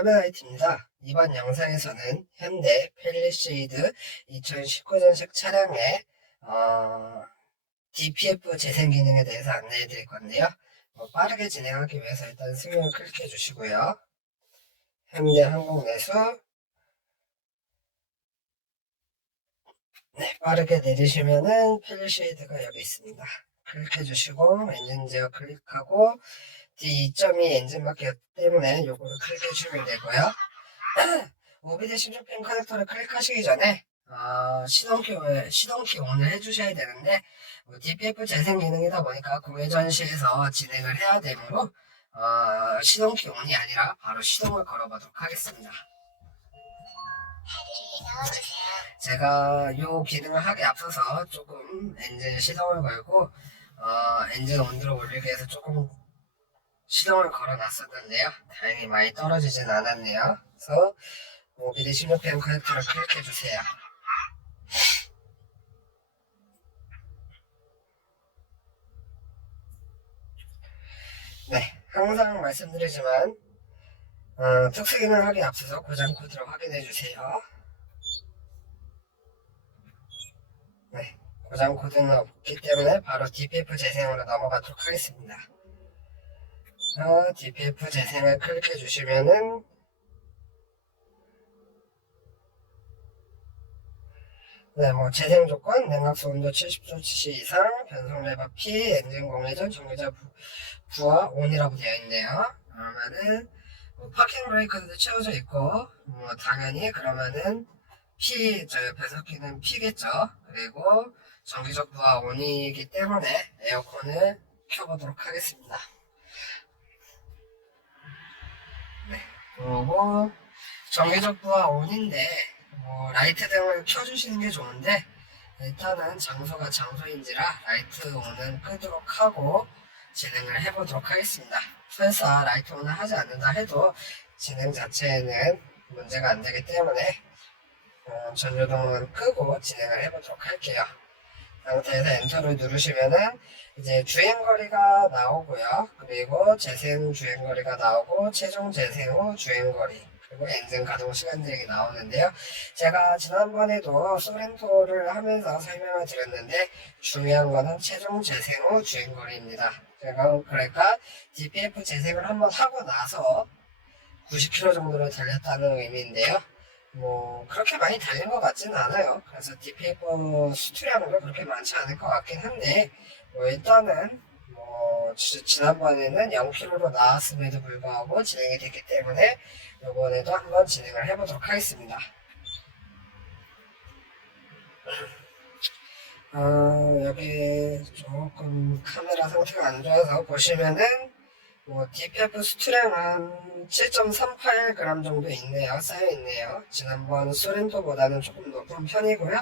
카메라이트입니다. 이번 영상에서는 현대 펠리세이드 2019년식 차량의 어, DPF 재생 기능에 대해서 안내해 드릴 건데요. 뭐 빠르게 진행하기 위해서 일단 승용을 클릭해 주시고요. 현대 항공 내수 네, 빠르게 내리시면은 펠리쉐이드가 여기 있습니다. 클릭해 주시고 엔진 제어 클릭하고 D2.2 엔진 바퀴 때문에 요거를 클릭해 주시면 되고요. 오비드 16핀 커넥터를 클릭하시기 전에 어, 시동키, 시동키 온을 해주셔야 되는데 뭐 DPF 재생 기능이다 보니까 구매 전시에서 진행을 해야 되므로 어, 시동키 온이 아니라 바로 시동을 걸어보도록 하겠습니다. 제가 이 기능을 하기 앞서서 조금 엔진 시동을 걸고 어, 엔진 온도를 올리기 위해서 조금 시동을 걸어 놨었는데요. 다행히 많이 떨어지진 않았네요. 그래서 모비드 16펜 커넥터를 클릭해 주세요. 네, 항상 말씀드리지만 어, 특수 기능을 하기 앞서서 고장 코드를 확인해 주세요. 네, 고장 코드는 없기 때문에 바로 DPF 재생으로 넘어가도록 하겠습니다. 어, DPF 재생을 클릭해 주시면은 네, 뭐 재생 조건, 냉각수 온도 70도씨 이상, 변속 레버 P, 엔진 공회전, 전기자 부, 부하 ON이라고 되어 있네요. 그러면은 뭐 파킹 브레이크도 채워져 있고, 뭐 당연히 그러면은 P, 저 배속기는 P겠죠. 그리고 전기적 부하 ON이기 때문에 에어컨을 켜보도록 하겠습니다. 그리고 전기적 부하 ON인데 뭐 라이트 등을 켜주시는 게 좋은데 일단은 장소가 장소인지라 라이트 온은 끄도록 하고 진행을 해보도록 하겠습니다. 설사 라이트 온을 하지 않는다 해도 진행 자체에는 문제가 안 되기 때문에 어, 전조등은 끄고 진행을 해보도록 할게요. 상태에서 엔터를 누르시면은 이제 주행거리가 나오고요. 그리고 재생 주행거리가 나오고 최종 재생 후 주행거리 그리고 엔진 가동 시간들이 나오는데요. 제가 지난번에도 소렌토를 하면서 설명을 드렸는데 중요한 거는 최종 재생 후 주행거리입니다. 제가 그러니까 DPF 재생을 한번 하고 나서 90km 정도를 달렸다는 의미인데요. 뭐 그렇게 많이 달린 것 같지는 않아요. 그래서 DPF 수투량도 그렇게 많지 않을 것 같긴 한데 뭐 일단은 뭐 지, 지난번에는 0km로 나왔음에도 불구하고 진행이 됐기 때문에 이번에도 한번 진행을 해보도록 하겠습니다. 어, 여기 조금 카메라 상태가 안 좋아서 보시면은 뭐 DPF 수투량은 7.38g 정도 있네요. 쌓여 있네요. 지난번 소렌토보다는 조금 높은 편이고요.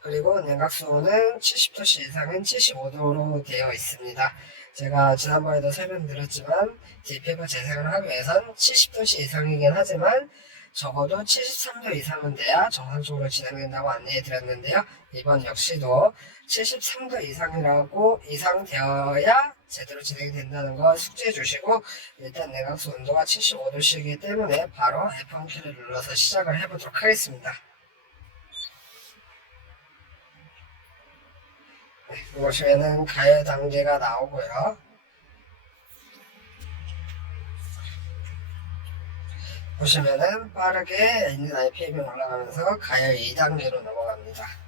그리고 냉각수온은 70도씨 이상은 75도로 되어 있습니다. 제가 지난번에도 설명드렸지만 DPF 재생을 하기 위해선 70도씨 이상이긴 하지만 적어도 73도 이상은 돼야 정상적으로 진행된다고 안내해 드렸는데요. 이번 역시도 73도 이상이라고 이상 되어야 제대로 진행이 된다는 거 숙지해 주시고 일단 냉각수 온도가 75도씨이기 때문에 바로 F1 키를 눌러서 시작을 해보도록 하겠습니다. 네, 보시면은 가열 단계가 나오고요. 보시면은 빠르게 엔진 RPM이 올라가면서 가열 2단계로 넘어갑니다.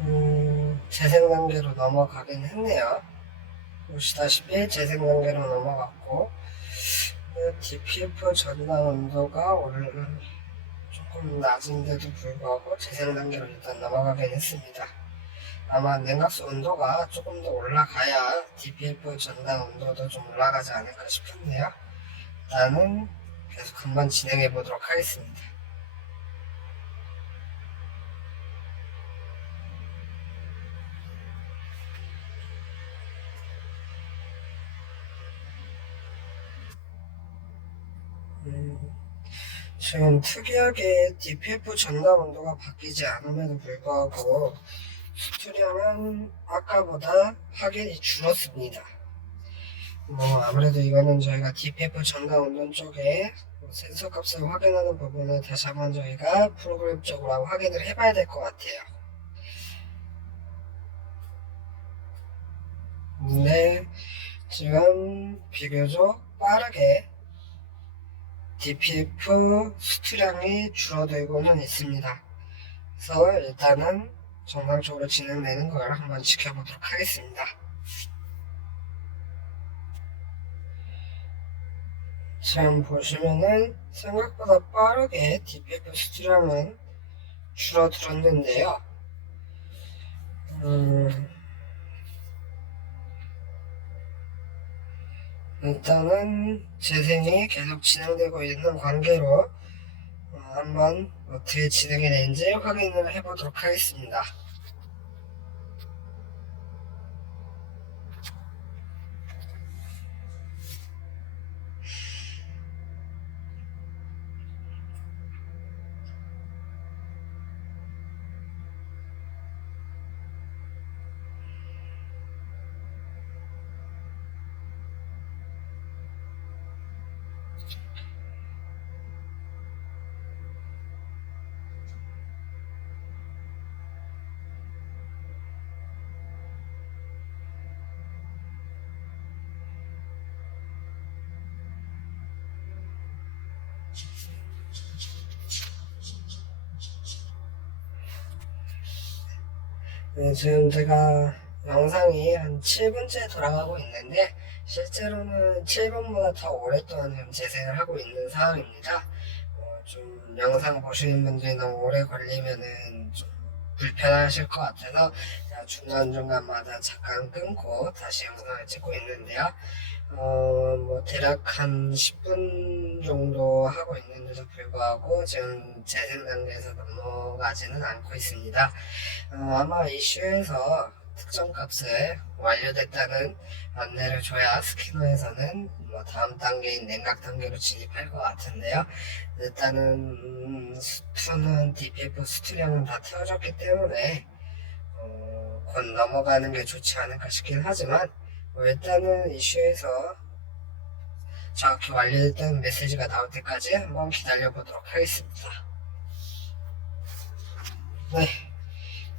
음, 재생관계로 넘어가긴 했네요. 보시다시피 재생관계로 넘어갔고 네, DPF 전단 온도가 오늘 조금 낮은데도 불구하고 재생 단계로 일단 넘어가긴 했습니다. 아마 냉각수 온도가 조금 더 올라가야 DPF 전담 온도도 좀 올라가지 않을까 싶은데요. 일단은 계속 한번 진행해 보도록 하겠습니다. 음, 지금 특이하게 DPF 전담 온도가 바뀌지 않음에도 불구하고 수투량은 아까보다 확연히 줄었습니다. 뭐 아무래도 이거는 저희가 DPF 전담 온도 쪽에 뭐 센서 값을 확인하는 부분을 다시 한번 저희가 프로그램적으로 확인을 해봐야 될 것 같아요. 근데 지금 비교적 빠르게 DPF 수투량이 줄어들고는 있습니다. 그래서 일단은 정상적으로 진행되는 걸 한번 지켜보도록 하겠습니다. 지금 보시면은 생각보다 빠르게 DPF 수투량은 줄어들었는데요. 음, 일단은 재생이 계속 진행되고 있는 관계로 어, 한번 어떻게 진행이 되는지 확인을 해보도록 하겠습니다. 네, 지금 제가 영상이 한 7분째 돌아가고 있는데 실제로는 7분보다 더 오랫동안 재생을 하고 있는 상황입니다. 어, 좀 영상 보시는 분들이 너무 오래 걸리면은 좀 불편하실 것 같아서 중간중간마다 잠깐 끊고 다시 영상을 찍고 있는데요. 어, 뭐 대략 한 10분 정도 하고 있는데도 불구하고 지금 재생 단계에서 넘어가지는 않고 있습니다. 어, 아마 이슈에서 특정 값을 완료됐다는 안내를 줘야 스캐너에서는 뭐 다음 단계인 냉각 단계로 진입할 것 같은데요. 일단은 음, 수투는 DPF 수투량은 다 태워졌기 때문에 어, 곧 넘어가는 게 좋지 않을까 싶긴 하지만 뭐 일단은 이슈에서 정확히 완료됐다는 메시지가 나올 때까지 한번 기다려 보도록 하겠습니다. 네,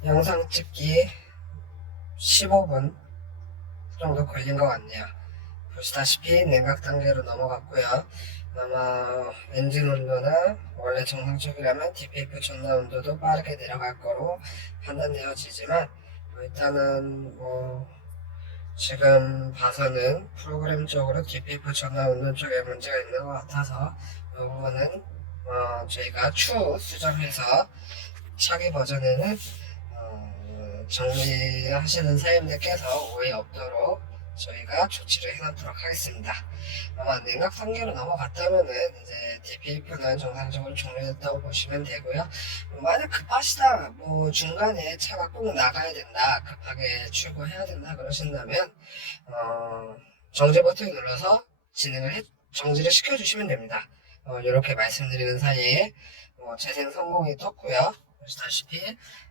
영상 찍기 15분 정도 걸린 것 같네요. 보시다시피 냉각 단계로 넘어갔고요. 아마 엔진 온도나 원래 정상적이라면 DPF 전나 온도도 빠르게 내려갈 거로 판단되어지지만 뭐 일단은 뭐 지금 봐서는 프로그램적으로 DPF 전화 온도 쪽에 문제가 있는 것 같아서 이 부분은 어, 저희가 추후 수정해서 차기 버전에는 어, 정리하시는 사용자께서 오해 없도록 저희가 조치를 해놓도록 하겠습니다. 아마 냉각 단계로 넘어갔다면은 이제 DPF는 정상적으로 종료됐다고 보시면 되고요. 만약 급하시다, 뭐 중간에 차가 꼭 나가야 된다, 급하게 출고해야 된다 그러신다면 어, 정지 버튼 눌러서 진행을 해, 정지를 시켜주시면 됩니다. 어, 이렇게 말씀드리는 사이에 어, 재생 성공이 떴고요. 보시다시피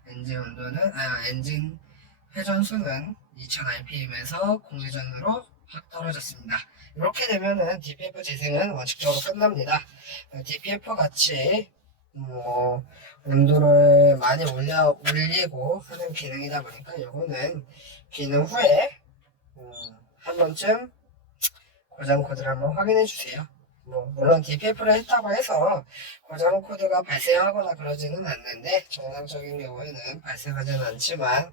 엔진 온도는 아, 엔진 회전수는 2000rpm에서 공회전으로 확 떨어졌습니다. 이렇게 되면은 DPF 재생은 원칙적으로 끝납니다. DPF 같이 뭐 온도를 많이 올려 올리고 하는 기능이다 보니까 이거는 기능 후에 음, 한 번쯤 고장 코드를 한번 확인해 주세요. 뭐 물론 DPF를 했다고 해서 고장 코드가 발생하거나 그러지는 않는데 정상적인 경우에는 발생하지는 않지만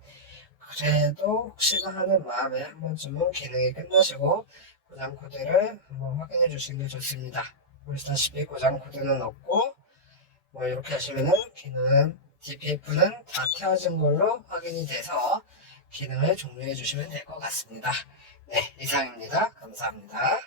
그래도 혹시나 하는 마음에 한 번쯤은 기능이 끝나시고 고장 코드를 한번 확인해 주시는 게 좋습니다. 보시다시피 고장 코드는 없고 뭐 이렇게 하시면은 기능은 DPF는 다 태워진 걸로 확인이 돼서 기능을 종료해 주시면 될 것 같습니다. 네, 이상입니다. 감사합니다.